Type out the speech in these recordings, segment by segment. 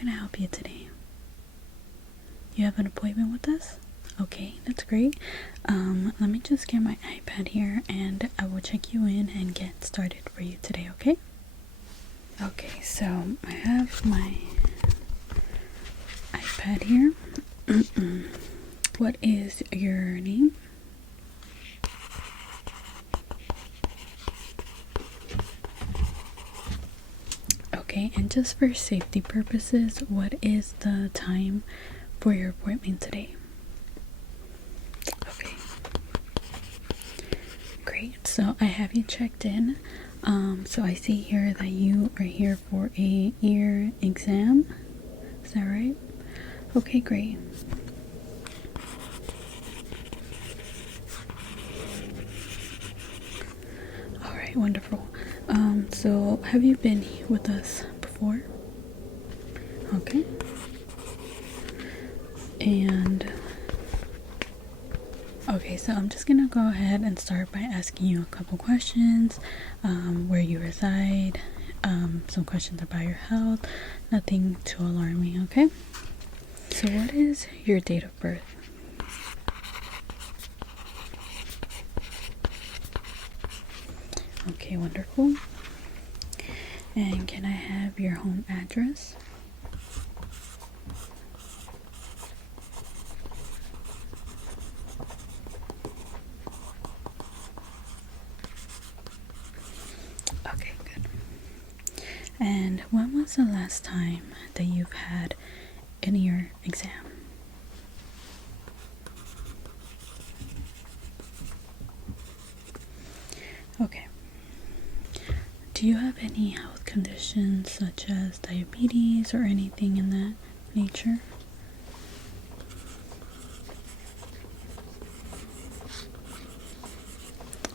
can I help you today? You have an appointment with us? Okay, that's great. Let me just get my iPad here and I will check you in and get started for you today, okay? Okay, so I have my iPad here. What is your name? Okay, and just for safety purposes, what is the time for your appointment today? Okay. Great, so I have you checked in. So I see here that you are here for a ear exam. Is that right? Okay, great. Alright, wonderful. So have you been with us before? Okay. And okay, so I'm just gonna go ahead and start by asking you a couple questions, where you reside, some questions about your health, nothing too alarming, okay? So what is your date of birth? Okay, wonderful. And can I have your home address? Okay, good. And when was the last time that you've had an ear exam? Okay. Do you have any health conditions such as diabetes or anything in that nature?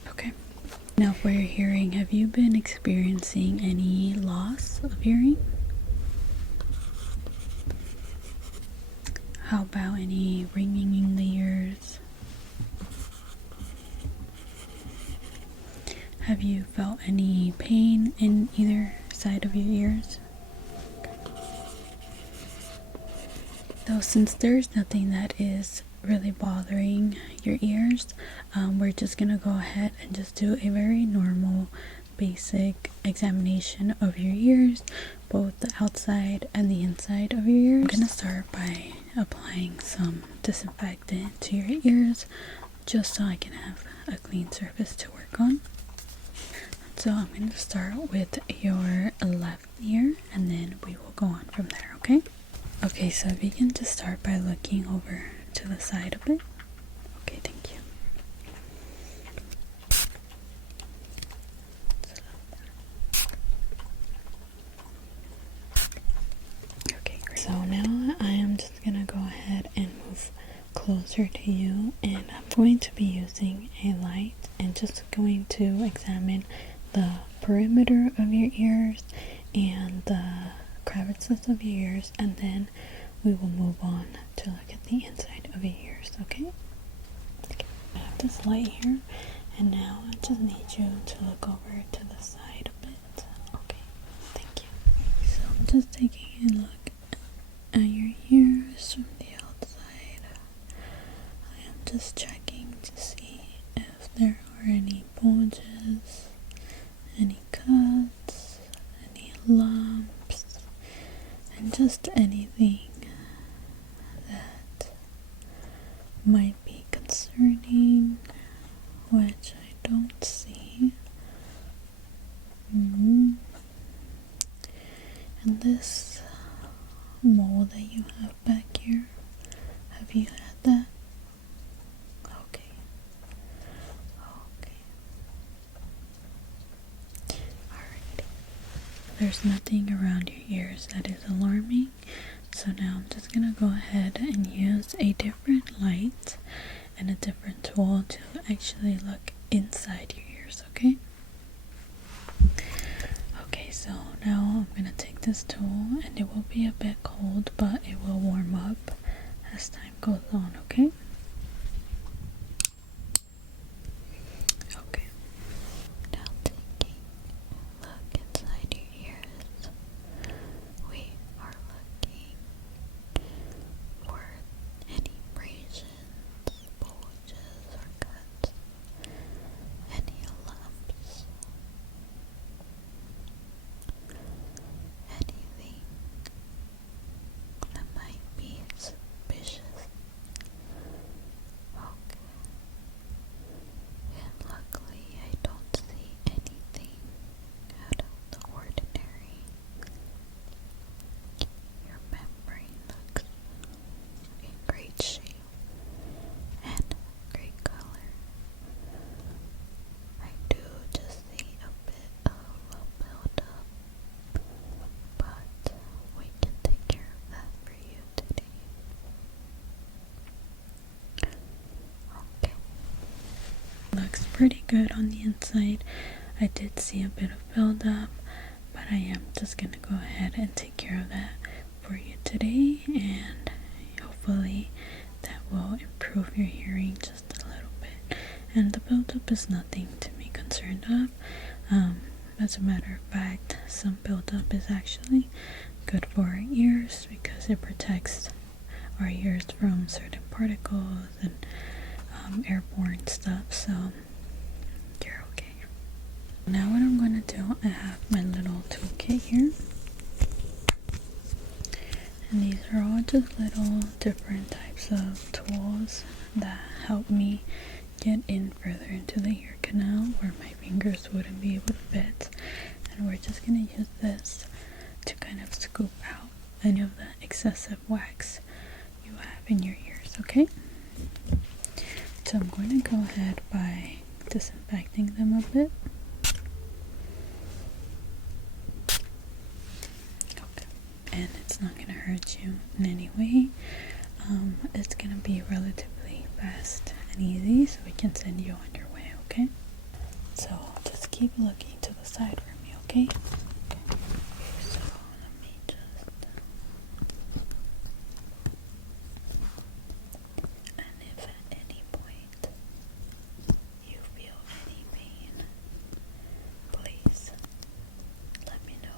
Okay. Now for your hearing, have you been experiencing any loss of hearing? How about any ringing in the ears? Have you felt any pain in either side of your ears? So since there's nothing that is really bothering your ears, we're just gonna go ahead and just do a very normal basic examination of your ears, both the outside and the inside of your ears. I'm gonna start by applying some disinfectant to your ears just so I can have a clean surface to work on. So I'm going to start with your left ear and then we will go on from there, okay? Okay, so begin to start by looking over to the side of it. Okay, thank you. Okay, great. So now I am just going to go ahead and move closer to you and I'm going to be using a light and just going to examine the perimeter of your ears and the crevices of your ears, and then we will move on to look at the inside of your ears, okay? I have this light here, and now I just need you to look over to the side a bit. Okay, thank you. So I'm just taking a look at your ears from the outside. I am just checking to see if there are any bulges, any cuts, any lumps, and just anything that might be concerning, which I don't see. And this mole that you have back here, have you had that? Okay. Alrighty. There's nothing around your ears that is alarming, so now I'm just gonna go ahead and use a different light and a different tool to actually look inside your ears, okay? Okay, so now I'm gonna take this tool and it will be a bit cold, but it will warm up as time goes on, okay? Okay. Now taking a look inside your ears, we are looking pretty good on the inside. I did see a bit of buildup, but I am just gonna go ahead and take care of that for you today, and hopefully that will improve your hearing just a little bit. And the buildup is nothing to be concerned of. As a matter of fact, some buildup is actually good for our ears because it protects our ears from certain particles and airborne stuff, so you're okay. Now what I'm going to do, I have my little toolkit here, and these are all just little different types of tools that help me get in further into the ear canal where my fingers wouldn't be able to fit, and we're just going to use this to kind of scoop out any of the excessive wax you have in your ears, okay? So I'm going to go ahead by disinfecting them a bit. Okay. And it's not going to hurt you in any way. It's going to be relatively fast and easy, so we can send you on your way, okay? So just keep looking to the side for me, okay? Okay. So let me just... And if at any point you feel any pain, please let me know.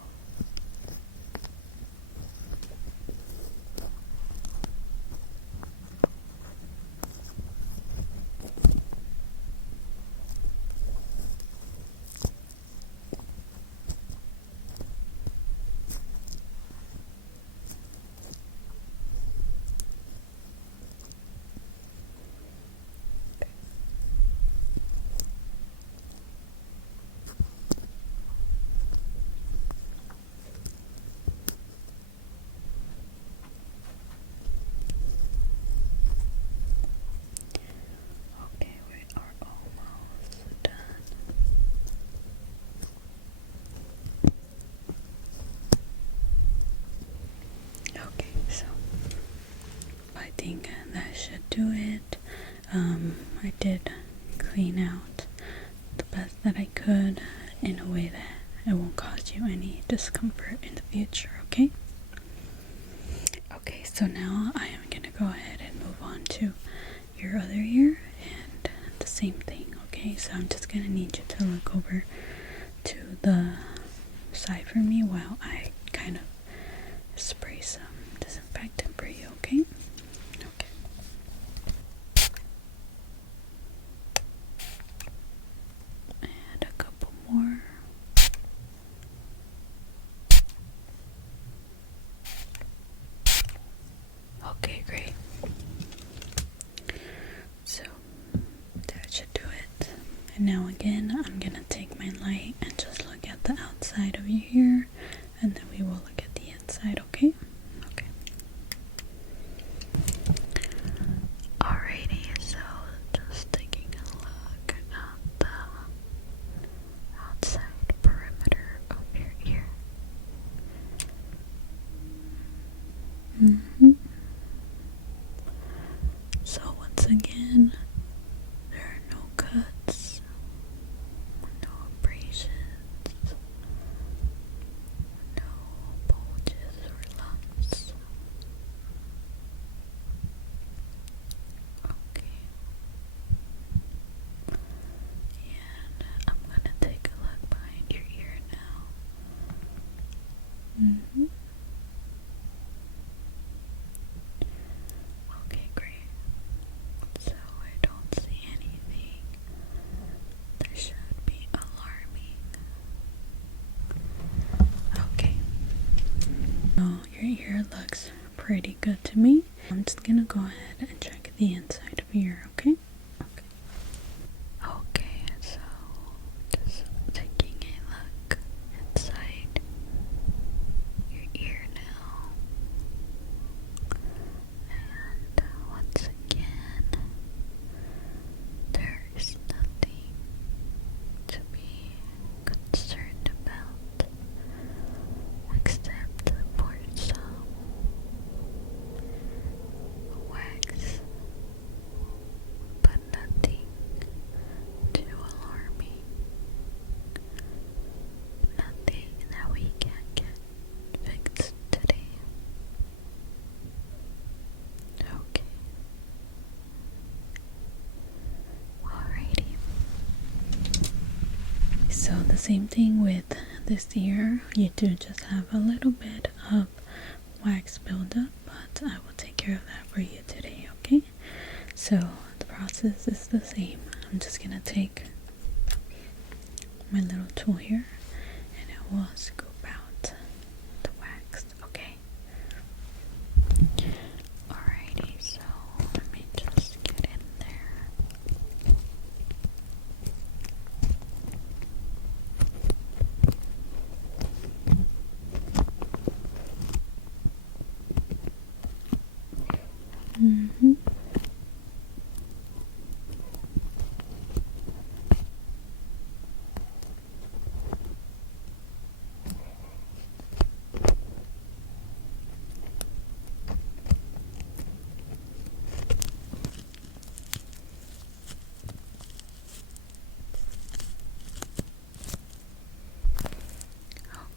Okay, we are almost done. Okay, so I think that should do it. I did clean out the best that I could in a way that it won't cause you any discomfort in the future, okay? Okay, so now I am going to go ahead and move on to your other ear and the same thing, okay? So I'm just going to need you to look over to the side for me while I kind of spray some disinfectant for you, okay? Okay. And a couple more. Okay, great. So that should do it. And now again, I'm gonna take my light and just look at the outside of your ear, and then we will look at the inside, okay? Okay. Alrighty, so just taking a look at the outside perimeter of your ear. So once again, there are no cuts, no abrasions, no bulges or lumps. Okay. And I'm gonna take a look behind your ear now. Okay, great. So I don't see anything that should be alarming. Okay. Oh, your ear looks pretty good to me. I'm just gonna go ahead and check the inside of your ear, okay? Okay, so just taking a look inside your ear now. And once again, there is nothing to be concerned about except for some wax so the same thing with this ear. You do just have a little bit of wax buildup, but I will take care of that for you today, okay? So the process is the same. I'm just gonna take my little tool here and I will scoop out the wax, okay? Alrighty, so let me just get in there.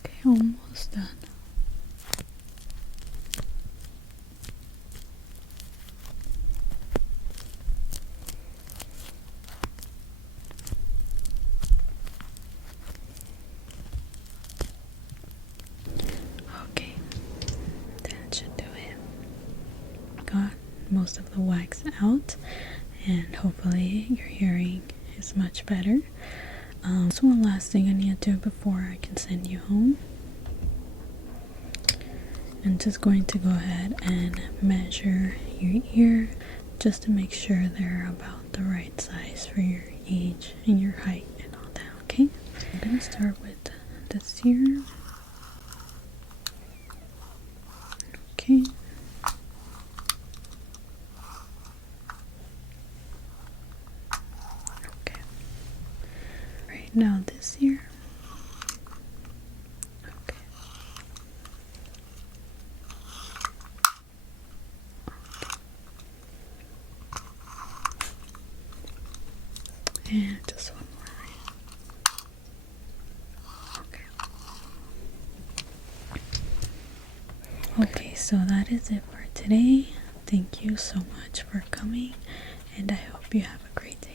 Okay, almost done. Okay, that should do it. Got most of the wax out, and hopefully your hearing is much better. So one last thing I need to do before I can send you home. I'm just going to go ahead and measure your ear just to make sure they're about the right size for your age and your height and all that, okay? I'm going to start with this ear. Okay. Okay. Right now this ear. Okay. And just one more. Okay. Okay, so that is it for today. Thank you so much for coming, and I hope you have a great day.